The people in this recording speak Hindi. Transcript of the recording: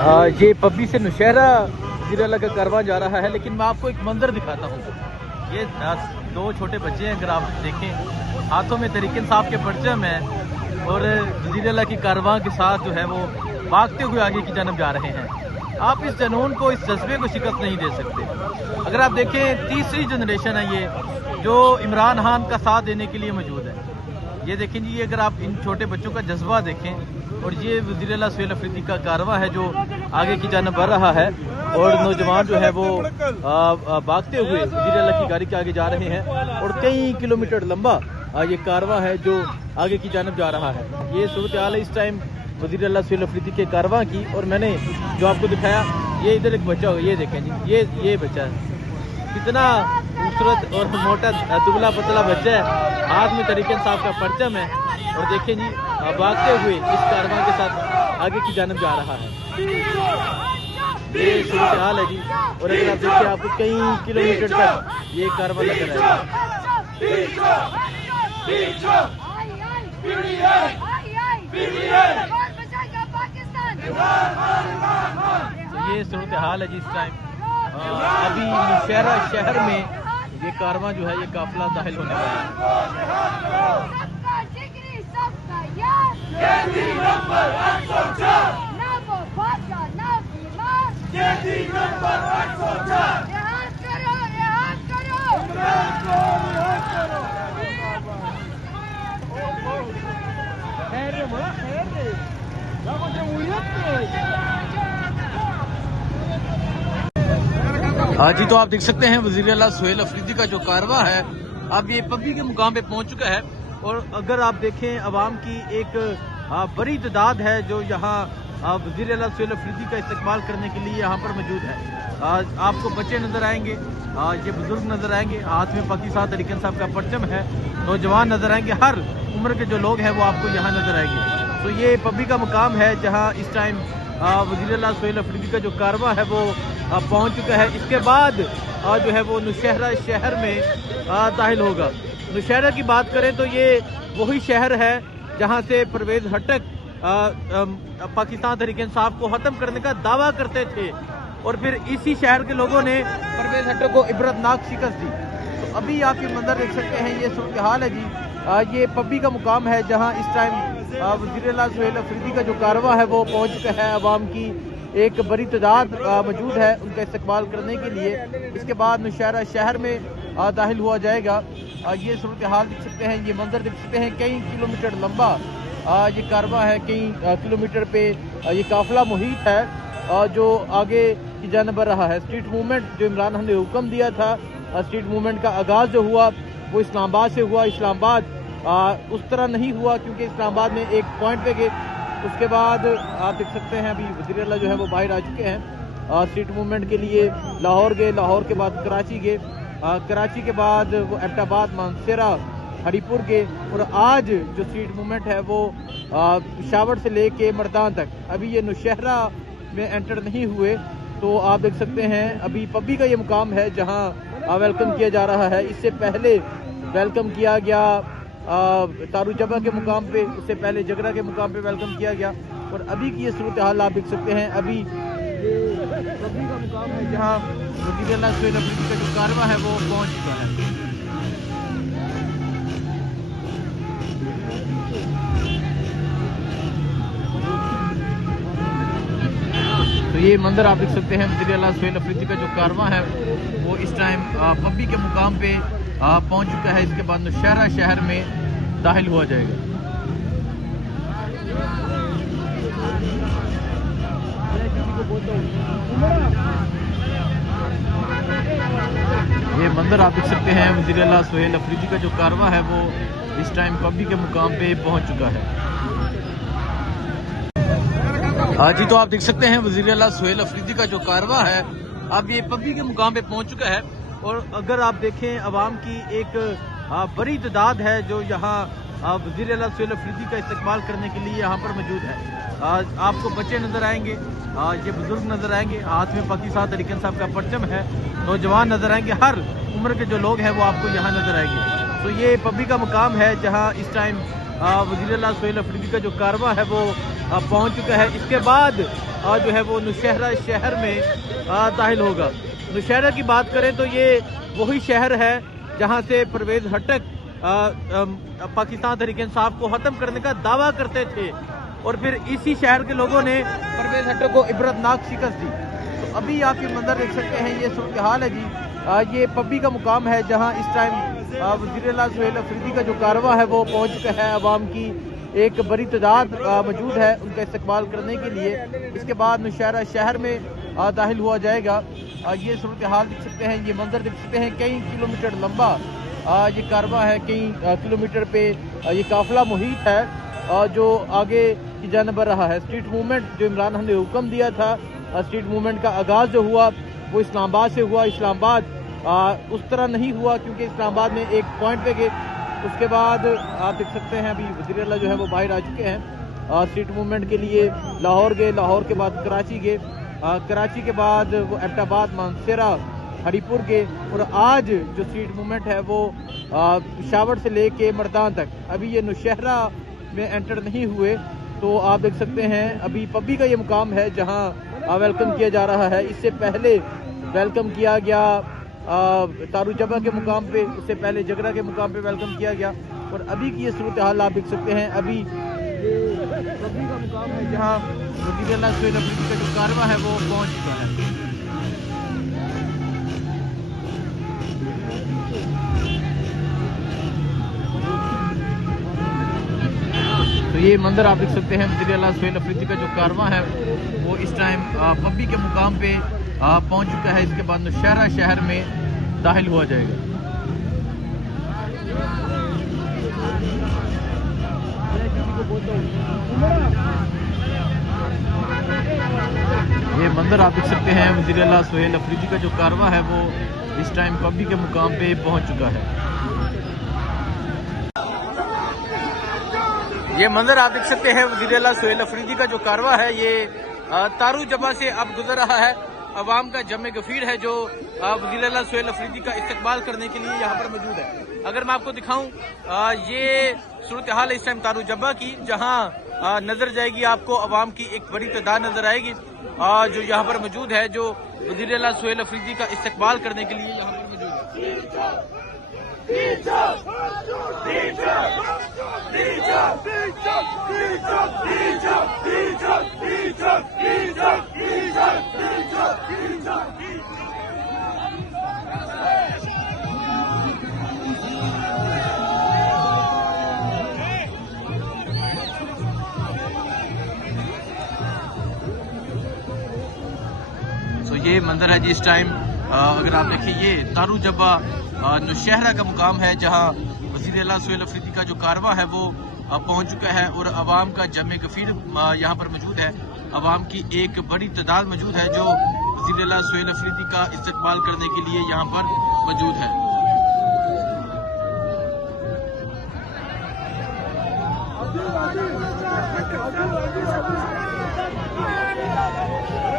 ये पब्बी से नौशहरा ज़िला का कारवां जा रहा है, लेकिन मैं आपको एक मंजर दिखाता हूँ। ये 2 छोटे बच्चे हैं, अगर आप देखें हाथों में तहरीक इंसाफ के परचम है और ज़िला की कारवां के साथ जो है वो भागते हुए आगे की जानब जा रहे हैं। आप इस जुनून को, इस जज्बे को शिकस्त नहीं दे सकते। अगर आप देखें तीसरी जनरेशन है ये जो इमरान खान का साथ देने के लिए मौजूद है। ये देखें जी, अगर आप इन छोटे बच्चों का जज्बा देखें, और ये वज़ीर-ए-आला सुहेल अफरीदी का कारवां है जो आगे की जानब बढ़ रहा है और नौजवान जो है वो भागते हुए वज़ीर-ए-आला की गाड़ी के आगे जा रहे हैं और कई किलोमीटर लंबा ये कारवां है जो आगे की जानब जा रहा है। ये सूरत हाल है इस टाइम वज़ीर-ए-आला सुहेल अफरीदी के कारवां की। और मैंने जो आपको दिखाया, ये इधर एक बच्चा होगा, ये देखें जी, ये बच्चा है, कितना खूबसूरत और मोटा दुबला पतला बच्चा है, हाथ में तहरीक इंसाफ का परचम है और देखें जी भागते हुए इस कारवां के साथ आगे की जानब जा रहा है। ये सूरत हाल है जी। और अगर आप देखिए, आपको कई किलोमीटर तक ये कारवां नजर आएगा। ये सूरत हाल है जी इस टाइम। अभी नौशहरा शहर में ये कारवां जो है ये काफिला दाखिल होने वाला है। हाँ जी, तो आप देख सकते हैं वज़ीर-ए-आला सुहेल अफरीदी का जो कारवां है अब ये पब्बी के मुकाम पे पहुंच चुका है। और अगर आप देखें, अवाम की एक बड़ी तादाद है जो यहाँ वज़ीर-ए-आला सुहेल अफरीदी का इस्तेमाल करने के लिए यहाँ पर मौजूद है। आपको बच्चे नजर आएंगे, ये बुजुर्ग नजर आएंगे, हाथ में पाकिस्तान तहरीक इंसाफ का परचम है, नौजवान नजर आएंगे, हर उम्र के जो लोग हैं वो आपको यहाँ नजर आएंगे। तो ये पब्बी का मुकाम है जहाँ इस टाइम वज़ीर-ए-आला सुहेल अफरीदी का जो कारवां है वो पहुंच चुका है। इसके बाद जो है वो नौशहरा शहर में दाखिल होगा। नौशहरा की बात करें तो ये वही शहर है जहां से परवेज हटक पाकिस्तान तहरीक इंसाफ को खत्म करने का दावा करते थे और फिर इसी शहर के लोगों ने परवेज हटक को इबरतनाक शिकस्त दी। तो अभी आप ये मंजर देख सकते हैं, ये सूरत हाल है जी। ये पब्बी का मुकाम है जहाँ इस टाइम वज़ीर-ए-आला सुहेल अफरीदी का जो कारवां है वो पहुंच चुका है। अवाम की एक बड़ी तादाद मौजूद है उनका इस्तेमाल करने के लिए। इसके बाद नौशहरा शहर में दाखिल हुआ जाएगा। ये सूरत हाल देख सकते हैं, ये मंजर देख सकते हैं, कई किलोमीटर लंबा ये कारवां है, कई किलोमीटर पे ये काफिला मुहित है जो आगे की जानब बढ़ रहा है। स्ट्रीट मूवमेंट जो इमरान खान ने हुक्म दिया था, स्ट्रीट मूवमेंट का आगाज जो हुआ वो इस्लामाबाद से हुआ। इस्लामाबाद उस तरह नहीं हुआ क्योंकि इस्लामाबाद में एक पॉइंट पे गए। उसके बाद आप देख सकते हैं अभी वज़ीर-ए-आला जो है वो बाहर आ चुके हैं स्ट्रीट मूवमेंट के लिए। लाहौर गए, लाहौर के बाद कराची गए, कराची के बाद वो एबटाबाद, मानसरा, हरीपुर गए और आज जो स्ट्रीट मूवमेंट है वो पेशावर से लेके मर्दान तक। अभी ये नौशहरा में एंटर नहीं हुए। तो आप देख सकते हैं अभी पब्बी का ये मुकाम है जहाँ वेलकम किया जा रहा है। इससे पहले वेलकम किया गया तारू जबा के मुकाम पे, उससे पहले जगरा के मुकाम पे वेलकम किया गया। और अभी की ये सूरत हाल आप देख सकते हैं। अभी ये पब्बी का मुकाम है जहाँ वज़ीर-ए-आला सुहेल अफरीदी का जो कारवां है वो पहुंच चुका है। तो ये मंजर आप देख सकते हैं, वज़ीर-ए-आला सुहेल अफरीदी का जो कारवां है वो इस टाइम पब्बी के मुकाम पे पहुंच चुका है। इसके बाद नौशहरा शहर में दाखिल हुआ जाएगा। ये मंजर आप देख सकते हैं, वज़ीर-ए-आला सुहेल अफरीदी का जो कारवां है वो इस टाइम पब्बी के मुकाम पे पहुंच चुका है। हाँ जी, तो आप देख सकते हैं वज़ीर-ए-आला सुहेल अफरीदी का जो कारवां है अब ये पब्बी के मुकाम पे पहुंच चुका है। और अगर आप देखें, अवाम की एक बड़ी तादाद है जो यहाँ वज़ीर-ए-आला सुहेल अफरीदी का इस्तेमाल करने के लिए यहाँ पर मौजूद है। आपको बच्चे नजर आएंगे, ये बुजुर्ग नजर आएंगे, हाथ में पाकिस्तान तहरीक इंसाफ का परचम है, नौजवान नजर आएंगे, हर उम्र के जो लोग हैं वो आपको यहाँ नजर आएंगे। तो ये पब्बी का मुकाम है जहाँ इस टाइम वज़ीर-ए-आला सोहेल अफरीदी का जो कारवां है वो पहुंच चुका है। इसके बाद जो है वो नौशहरा शहर में दाखिल होगा। नौशहरा की बात करें तो ये वही शहर है जहां से परवेज हटक पाकिस्तान तहरीक इंसाफ को खत्म करने का दावा करते थे और फिर इसी शहर के लोगों ने परवेज हटक को इबरतनाक शिकस्त दी। तो अभी आप ये मंजर देख सकते हैं, ये सूरत हाल है जी। ये पब्बी का मुकाम है जहां इस टाइम वज़ीर-ए-आला सोहेल अफरीदी का जो कारवां है वो पहुंच चुका है। अवाम की एक बड़ी तादाद मौजूद है उनका इस्तकबाल करने के लिए। इसके बाद नौशहरा शहर में दाखिल हुआ जाएगा। ये सूरत हाल देख सकते हैं, ये मंजर देख सकते हैं। कई किलोमीटर लंबा ये कारवां है, कई किलोमीटर पे ये काफिला मुहित है जो आगे की जानब बढ़ रहा है। स्ट्रीट मूवमेंट जो इमरान खान ने हुक्म दिया था, स्ट्रीट मूवमेंट का आगाज जो हुआ वो इस्लामाबाद से हुआ। इस्लामाबाद उस तरह नहीं हुआ क्योंकि इस्लामाबाद में एक पॉइंट पे गए। उसके बाद आप देख सकते हैं अभी वज़ीर-ए-आला जो है वो बाहर आ चुके हैं स्ट्रीट मूवमेंट के लिए। लाहौर गए, लाहौर के बाद कराची गए, कराची के बाद वो एबटाबाद, मानसेरा, हरीपुर गए और आज जो स्ट्रीट मूवमेंट है वो पेशावर से लेके मर्दान तक। अभी ये नौशहरा में एंटर नहीं हुए। तो आप देख सकते हैं अभी पब्बी का ये मुकाम है जहां वेलकम किया जा रहा है। इससे पहले वेलकम किया गया तारू जबा के मुकाम पे, उससे पहले जगरा के मुकाम पे वेलकम किया गया और अभी की ये सूरत हाल आप देख सकते हैं। अभी ये पब्बी का मुकाम है जहां वज़ीर-ए-आला सोहेल अफरीदी का जो कारवां है वो पहुंच चुका है। तो ये मंजर आप देख सकते हैं, वज़ीर-ए-आला सोहेल अफरीदी का जो कारवां है वो इस टाइम पब्बी के मुकाम पे पहुंच चुका है। इसके बाद नौशहरा शहर में दाखिल हुआ जाएगा। ये मंजर आप देख सकते हैं, वज़ीर-ए-आला सोहेल अफरीदी का जो कारवां है वो इस टाइम पब्बी के मुकाम पे पहुंच चुका है। ये मंजर आप देख सकते हैं, वज़ीर-ए-आला सोहेल अफरीदी का जो कारवां है ये तारू जबा से अब गुजर रहा है। अवाम का जमे गफीर है जो वज़ीर-ए-आला सोहेल अफरीदी का इस्तकबाल करने के लिए यहाँ पर मौजूद है। अगर मैं आपको दिखाऊं, ये सूरत हाल है इस टाइम तारू जबा की, जहाँ नजर जाएगी आपको अवाम की एक बड़ी तादाद नजर आएगी जो यहाँ पर मौजूद है, जो वज़ीर-ए-आला सोहेल अफरीदी का इस्तकबाल करने के लिए यहाँ पर मौजूद है। ये मंजर है जी इस टाइम। अगर आप देखिए, ये तारू जबा नौशहरा का मुकाम है जहां वज़ीर-ए-आला सोहेल अफरीदी का जो कारवां है वो पहुंच चुका है और अवाम का जमे गफीर यहाँ पर मौजूद है। अवाम की एक बड़ी तादाद मौजूद है जो वज़ीर-ए-आला सोहेल अफरीदी का इस्तकबाल करने के लिए यहाँ पर मौजूद है।